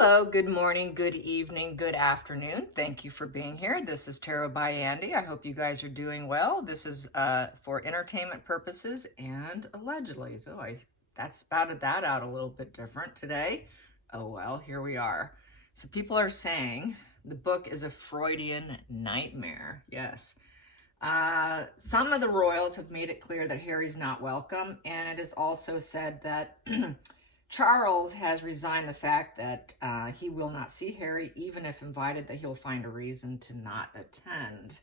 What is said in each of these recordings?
Hello, good morning, good evening, good afternoon. Thank you for being here. This is Tarot by Andy. I hope you guys are doing well. This is for entertainment purposes and allegedly. So that spouted that out a little bit different today. Oh well, here we are. So people are saying the book is a Freudian nightmare. Yes. Some of the royals have made it clear that Harry's not welcome, and it is also said that Charles has resigned the fact that he will not see Harry, even if invited, that he'll find a reason to not attend.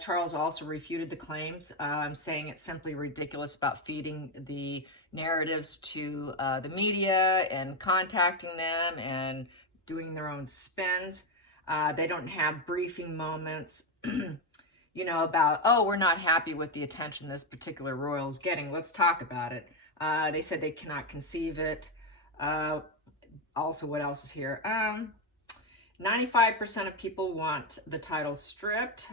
Charles also refuted the claims, saying it's simply ridiculous about feeding the narratives to the media and contacting them and doing their own spins. They don't have briefing moments, about, oh, we're not happy with the attention this particular royal is getting. Let's talk about it. They said they cannot conceive it. Also, what else is here? 95% of people want the title stripped.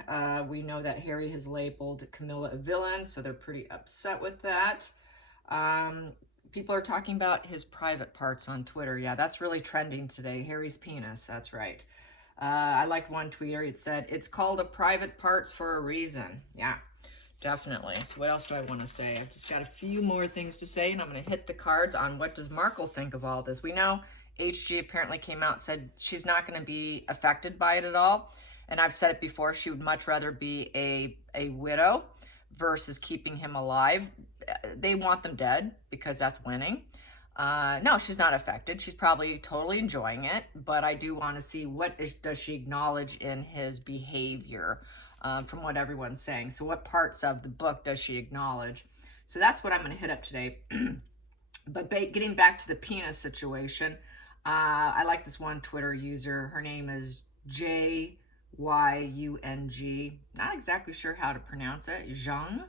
We know that Harry has labeled Camilla a villain, so they're pretty upset with that. People are talking about his private parts on Twitter. Yeah, that's really trending today. Harry's penis, that's right. I liked one tweeter. It said, it's called a private parts for a reason. Yeah. Definitely. So what else do I want to say? I've just got a few more things to say, and I'm going to hit the cards on what does Markle think of all this. We know HG apparently came out and said she's not going to be affected by it at all. And I've said it before, she would much rather be a widow versus keeping him alive. They want them dead because that's winning. No, she's not affected. She's probably totally enjoying it, but I do want to see does she acknowledge in his behavior. From what everyone's saying. So what parts of the book does she acknowledge? So that's what I'm going to hit up today. But getting back to the penis situation, I like this one Twitter user. Her name is Jyung. Not exactly sure how to pronounce it. Jung,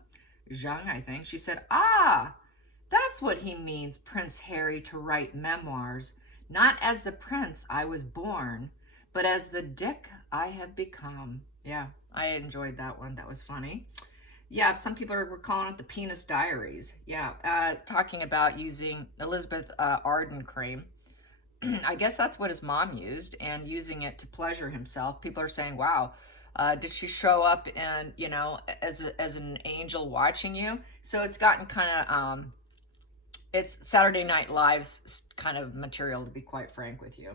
I think. She said, that's what he means, Prince Harry, to write memoirs. Not as the prince I was born, but as the dick I have become. Yeah, I enjoyed that one. That was funny. Yeah, some people were calling it the penis diaries. Yeah, talking about using Elizabeth Arden cream. I guess that's what his mom used, and using it to pleasure himself. People are saying, wow, did she show up and, as an angel watching you? So it's gotten kind of, it's Saturday Night Live's kind of material, to be quite frank with you.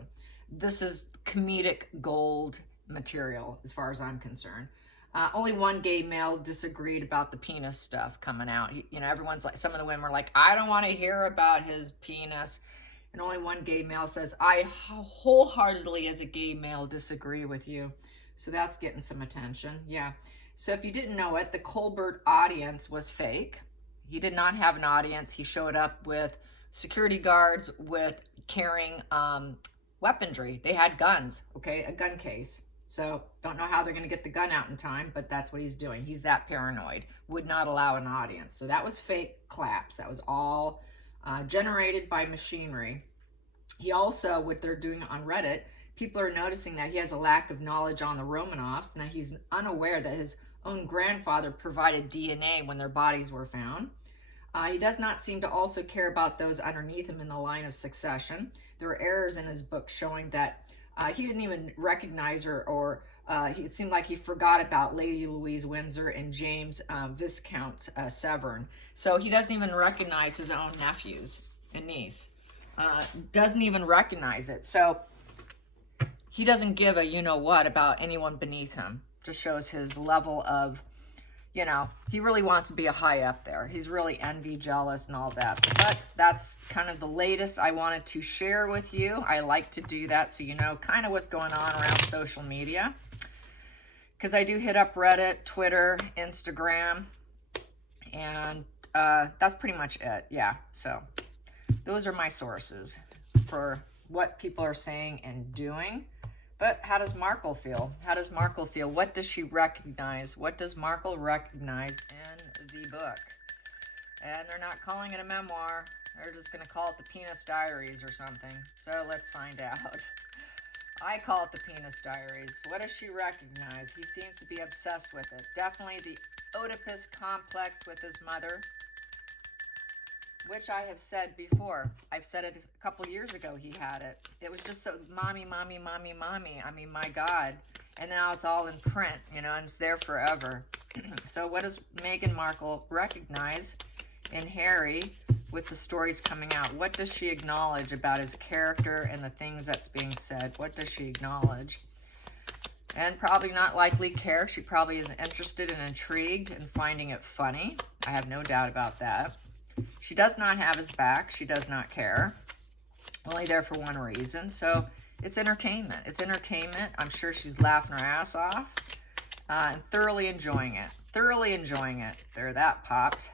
This is comedic gold material as far as I'm concerned. Only one gay male disagreed about the penis stuff coming out. Everyone's like, some of the women were like, I don't want to hear about his penis. And only one gay male says, I wholeheartedly as a gay male disagree with you. So that's getting some attention. Yeah. So if you didn't know it, the Colbert audience was fake. He did not have an audience. He showed up with security guards with carrying weaponry. They had guns, okay, a gun case. So don't know how they're going to get the gun out in time, but that's what he's doing. He's that paranoid. Would not allow an audience. So that was fake claps. That was all generated by machinery. He also, what they're doing on Reddit, people are noticing that he has a lack of knowledge on the Romanovs, and that he's unaware that his own grandfather provided DNA when their bodies were found. He does not seem to also care about those underneath him in the line of succession. There are errors in his book showing that he didn't even recognize her, or it seemed like he forgot about Lady Louise Windsor and James Viscount Severn. So he doesn't even recognize his own nephews and niece. Doesn't even recognize it. So he doesn't give a you-know-what about anyone beneath him. Just shows his level of, he really wants to be a high up there. He's really envy, jealous, and all that. But that's kind of the latest I wanted to share with you. I like to do that so you know kind of what's going on around social media. Because I do hit up Reddit, Twitter, Instagram, and that's pretty much it. Yeah, so those are my sources for what people are saying and doing. But how does Markle feel? How does Markle feel? What does she recognize? What does Markle recognize in the book? And they're not calling it a memoir. They're just going to call it the Penis Diaries or something. So let's find out. I call it the Penis Diaries. What does she recognize? He seems to be obsessed with it. Definitely the Oedipus complex with his mother. which I have said before. I've said it a couple years ago he had it. It was just so mommy, mommy, mommy, mommy. I mean, my God. And now it's all in print, you know, and it's there forever. So what does Meghan Markle recognize in Harry with the stories coming out? What does she acknowledge about his character and the things that's being said? What does she acknowledge? And probably not likely care. She probably is interested and intrigued and finding it funny. I have no doubt about that. She does not have his back. She does not care. Only there for one reason. So it's entertainment. It's entertainment. I'm sure she's laughing her ass off and thoroughly enjoying it. Thoroughly enjoying it. There, that popped.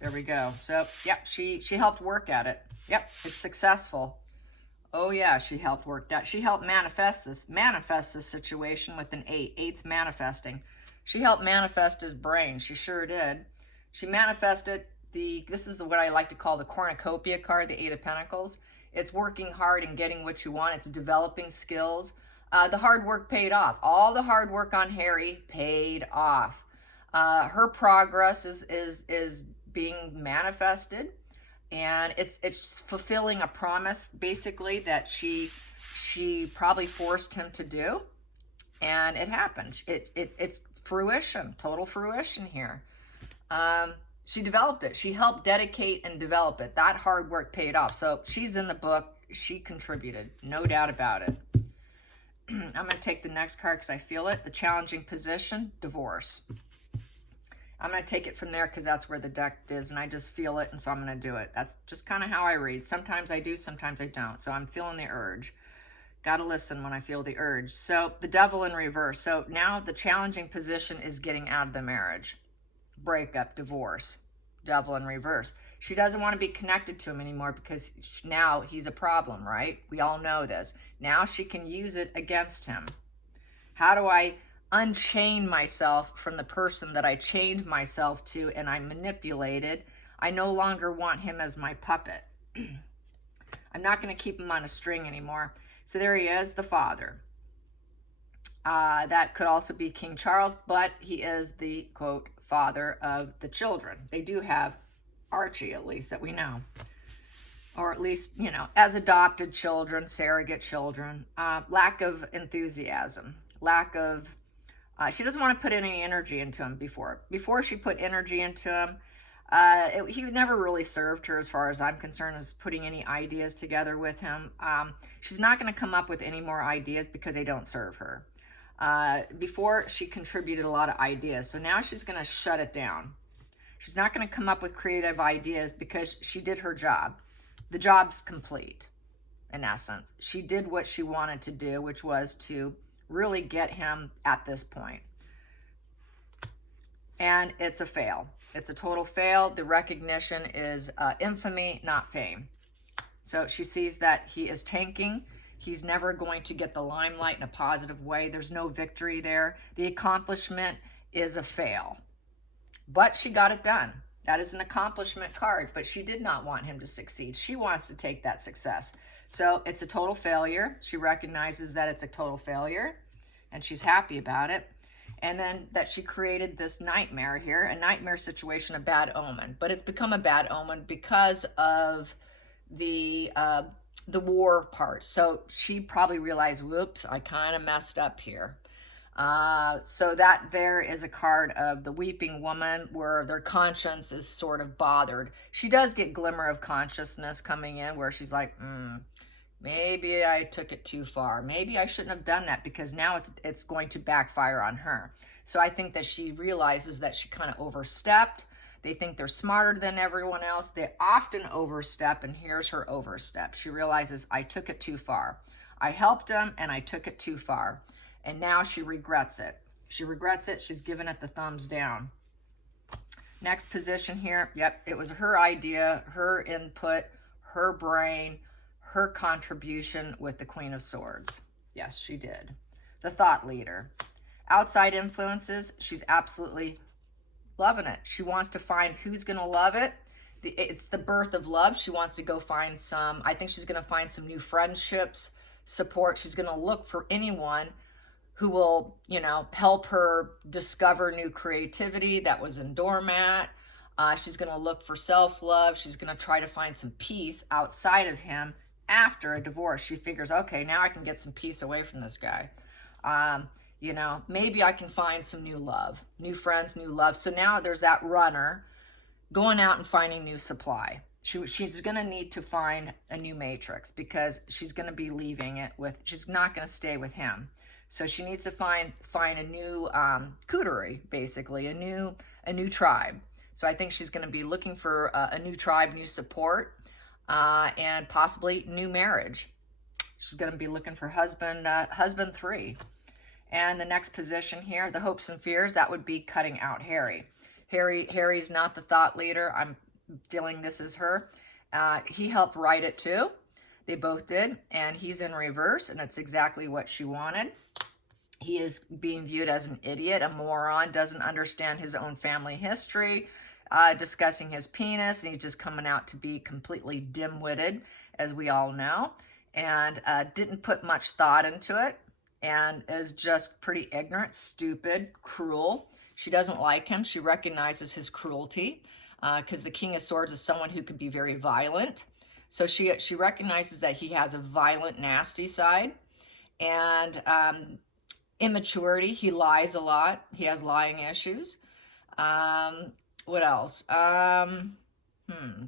There we go. So, yep, she helped work at it. Yep, it's successful. Oh, yeah, she helped work that. She helped manifest this situation with an 8. 8's manifesting. She helped manifest his brain. She sure did. She manifested this is what I like to call the cornucopia card, the 8 of Pentacles. It's working hard and getting what you want. It's developing skills. The hard work paid off. All the hard work on Harry paid off. Her progress is being manifested. And it's fulfilling a promise, basically, that she probably forced him to do. And it happened. It's fruition, total fruition here. She developed it. She helped dedicate and develop it. That hard work paid off. So she's in the book. She contributed. No doubt about it. I'm going to take the next card because I feel it. The challenging position, divorce. I'm going to take it from there because that's where the deck is, and I just feel it, and so I'm going to do it. That's just kind of how I read. Sometimes I do, sometimes I don't. So I'm feeling the urge. Got to listen when I feel the urge. So the devil in reverse. So now the challenging position is getting out of the marriage. Breakup, divorce, devil in reverse. She doesn't want to be connected to him anymore because now he's a problem, right? We all know this. Now she can use it against him. How do I unchain myself from the person that I chained myself to and I manipulated? I no longer want him as my puppet. I'm not going to keep him on a string anymore. So there he is, the father. That could also be King Charles, but he is the, quote, father of the children. They do have Archie, at least, that we know. Or at least, you know, as adopted children, surrogate children. Lack of enthusiasm. Lack of... she doesn't want to put any energy into him before. Before she put energy into him, he never really served her, as far as I'm concerned, as putting any ideas together with him. She's not going to come up with any more ideas because they don't serve her. Before, she contributed a lot of ideas, so now she's going to shut it down. She's not going to come up with creative ideas because she did her job. The job's complete, in essence. She did what she wanted to do, which was to really get him at this point. And it's a fail. It's a total fail. The recognition is infamy, not fame. So she sees that he is tanking. He's never going to get the limelight in a positive way. There's no victory there. The accomplishment is a fail. But she got it done. That is an accomplishment card, but she did not want him to succeed. She wants to take that success. So it's a total failure. She recognizes that it's a total failure, and she's happy about it. And then that she created this nightmare here, a nightmare situation, a bad omen. But it's become a bad omen because of the war part. So she probably realized, whoops, I kind of messed up here. So that there is a card of the weeping woman where their conscience is sort of bothered. She does get glimmer of consciousness coming in where she's like, maybe I took it too far. Maybe I shouldn't have done that because now it's going to backfire on her. So I think that she realizes that she kind of overstepped. They think they're smarter than everyone else. They often overstep, and here's her overstep. She realizes, I took it too far. I helped him, and I took it too far. And now she regrets it. She regrets it. She's given it the thumbs down. Next position here. Yep, it was her idea, her input, her brain, her contribution with the Queen of Swords. Yes, she did. The thought leader. Outside influences, she's absolutely loving it. She wants to find who's going to love it. It's the birth of love. She wants to go find some, I think she's going to find some new friendships, support. She's going to look for anyone who will, you know, help her discover new creativity that was in doormat. She's going to look for self-love. She's going to try to find some peace outside of him after a divorce. She figures, okay, now I can get some peace away from this guy. You know, maybe I can find some new love, new friends, new love. So now there's that runner going out and finding new supply. She's going to need to find a new matrix because she's going to be leaving it with, she's not going to stay with him. So she needs to find a new coterie, basically, a new tribe. So I think she's going to be looking for a new tribe, new support, and possibly new marriage. She's going to be looking for husband 3. And the next position here, the hopes and fears, that would be cutting out Harry. Harry's not the thought leader. I'm feeling this is her. He helped write it too. They both did. And he's in reverse, and it's exactly what she wanted. He is being viewed as an idiot, a moron, doesn't understand his own family history, discussing his penis, and he's just coming out to be completely dim-witted, as we all know, and didn't put much thought into it, and is just pretty ignorant, stupid, cruel. She doesn't like him. She recognizes his cruelty, because the King of Swords is someone who could be very violent. So she recognizes that he has a violent, nasty side, and immaturity. He lies a lot. He has lying issues. What else?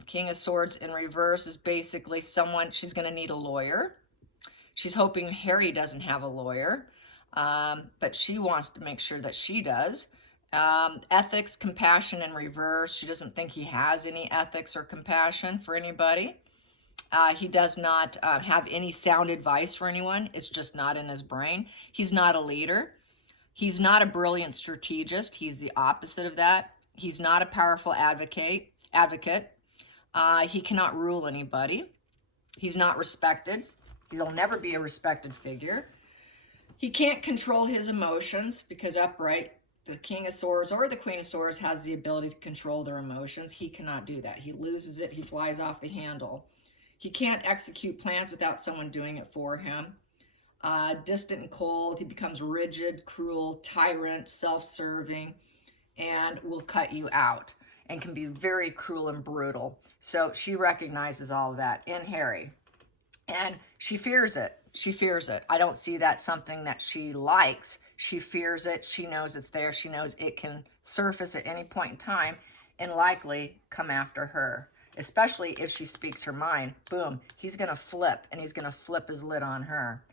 King of Swords in reverse is basically someone, she's going to need a lawyer. She's hoping Harry doesn't have a lawyer, but she wants to make sure that she does. Ethics, compassion in reverse. She doesn't think he has any ethics or compassion for anybody. He does not have any sound advice for anyone. It's just not in his brain. He's not a leader. He's not a brilliant strategist. He's the opposite of that. He's not a powerful advocate. He cannot rule anybody. He's not respected. He'll never be a respected figure. He can't control his emotions because upright, the King of Swords or the Queen of Swords has the ability to control their emotions. He cannot do that. He loses it. He flies off the handle. He can't execute plans without someone doing it for him. Distant and cold. He becomes rigid, cruel, tyrant, self-serving, and will cut you out and can be very cruel and brutal. So she recognizes all of that in Harry. And she fears it. She fears it. I don't see that something that she likes. She fears it. She knows it's there. She knows it can surface at any point in time and likely come after her. Especially if she speaks her mind, boom, he's going to flip, and he's going to flip his lid on her.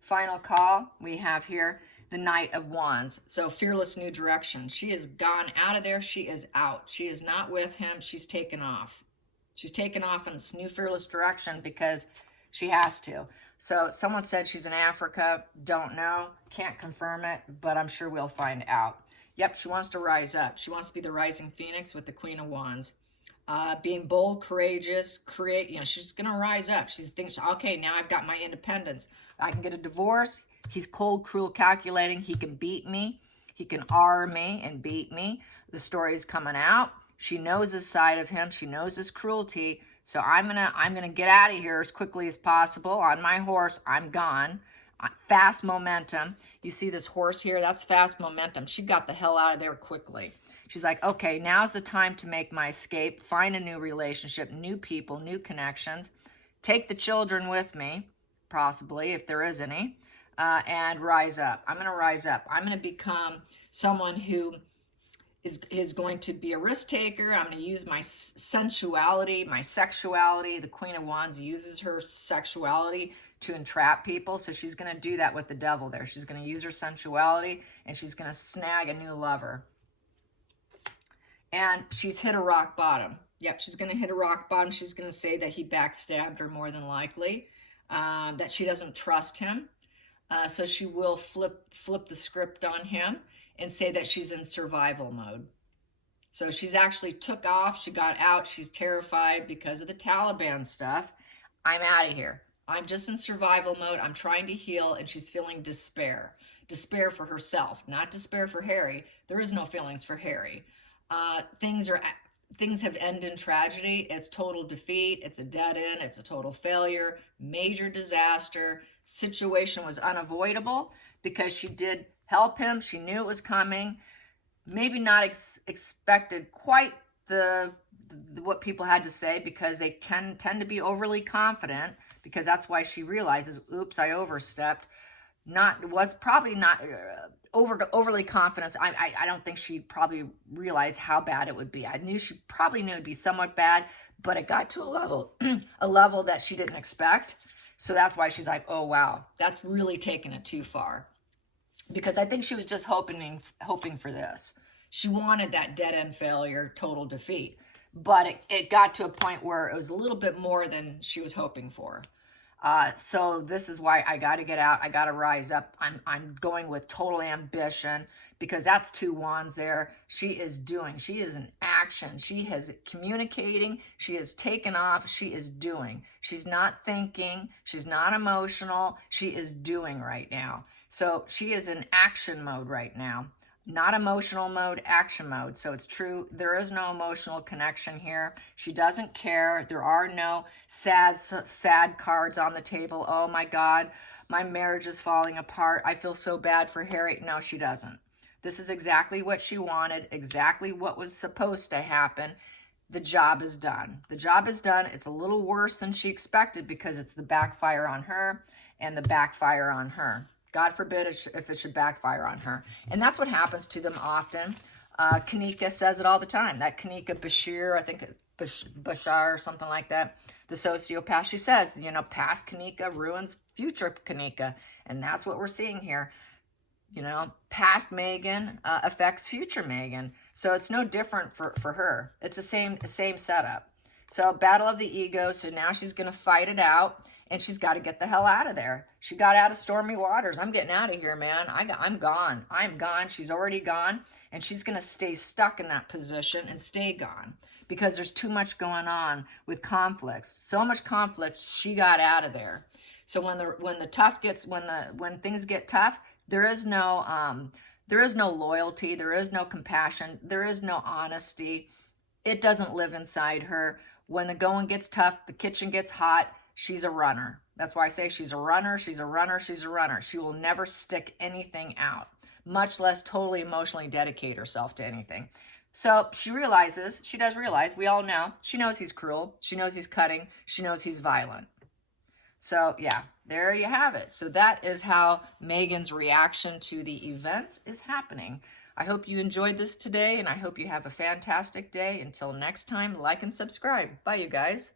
Final call, we have here the Knight of Wands. So fearless new direction. She is gone out of there. She is out. She is not with him. She's taken off. She's taken off in this new fearless direction because she has to. So someone said she's in Africa. Don't know. Can't confirm it, but I'm sure we'll find out. Yep, she wants to rise up. She wants to be the rising phoenix with the Queen of Wands. Being bold, courageous, she's going to rise up. She thinks, okay, now I've got my independence. I can get a divorce. He's cold, cruel, calculating. He can beat me. He can arm me and beat me. The story's coming out. She knows his side of him. She knows his cruelty. So I'm gonna get out of here as quickly as possible. On my horse, I'm gone. Fast momentum. You see this horse here? That's fast momentum. She got the hell out of there quickly. She's like, okay, now's the time to make my escape, find a new relationship, new people, new connections, take the children with me, possibly, if there is any, and rise up. I'm going to rise up. I'm going to become someone who is going to be a risk taker. I'm going to use my sensuality, my sexuality. The Queen of Wands uses her sexuality to entrap people, so she's going to do that with the devil there. She's going to use her sensuality, and she's going to snag a new lover. And she's hit a rock bottom. Yep, she's going to hit a rock bottom. She's going to say that he backstabbed her more than likely, that she doesn't trust him. So she will flip the script on him and say that she's in survival mode. So she's actually took off. She got out. She's terrified because of the Taliban stuff. I'm out of here. I'm just in survival mode. I'm trying to heal, and she's feeling despair. Despair for herself, not despair for Harry. There is no feelings for Harry. Things have ended in tragedy. It's total defeat. It's a dead end. It's a total failure. Major disaster. Situation was unavoidable because she did help him. She knew it was coming. Maybe not expected quite the what people had to say, because they can tend to be overly confident, because that's why she realizes, oops, I overstepped. Was probably not overly confident. I don't think she probably realized how bad it would be. She probably knew it'd be somewhat bad, but it got to a level a level that she didn't expect. So that's why she's like, oh wow, that's really taking it too far. Because I think she was just hoping for this. She wanted that dead end failure, total defeat. But it got to a point where it was a little bit more than she was hoping for. So this is why I got to get out. I got to rise up. I'm going with total ambition, because that's 2 wands there. She is doing. She is in action. She is communicating. She is taken off. She is doing. She's not thinking. She's not emotional. She is doing right now. So she is in action mode right now. Not emotional mode, action mode. So it's true, there is no emotional connection here. She doesn't care. There are no sad cards on the table. Oh my God, my marriage is falling apart. I feel so bad for Harry. No, she doesn't. This is exactly what she wanted, exactly what was supposed to happen. The job is done. The job is done. It's a little worse than she expected, because it's the backfire on her and the backfire on her. God forbid if it should backfire on her. And that's what happens to them often. Kanika says it all the time. That Kanika Bashir, I think Bashar or something like that, the sociopath, she says, you know, past Kanika ruins future Kanika. And that's what we're seeing here. You know, past Meghan affects future Meghan. So it's no different for her. It's the same setup. So battle of the ego. So now she's going to fight it out, and she's got to get the hell out of there. She got out of stormy waters. I'm getting out of here, man. I'm gone. I'm gone. She's already gone, and she's going to stay stuck in that position and stay gone, because there's too much going on with conflicts. So much conflict. She got out of there. So when things get tough, there is no loyalty, there is no compassion, there is no honesty. It doesn't live inside her. When the going gets tough, the kitchen gets hot, she's a runner. That's why I say she's a runner, she's a runner, she's a runner. She will never stick anything out, much less totally emotionally dedicate herself to anything. So she does realize, we all know, she knows he's cruel, she knows he's cutting, she knows he's violent. So yeah, there you have it. So that is how Meghan's reaction to the events is happening. I hope you enjoyed this today, and I hope you have a fantastic day. Until next time, like and subscribe. Bye, you guys.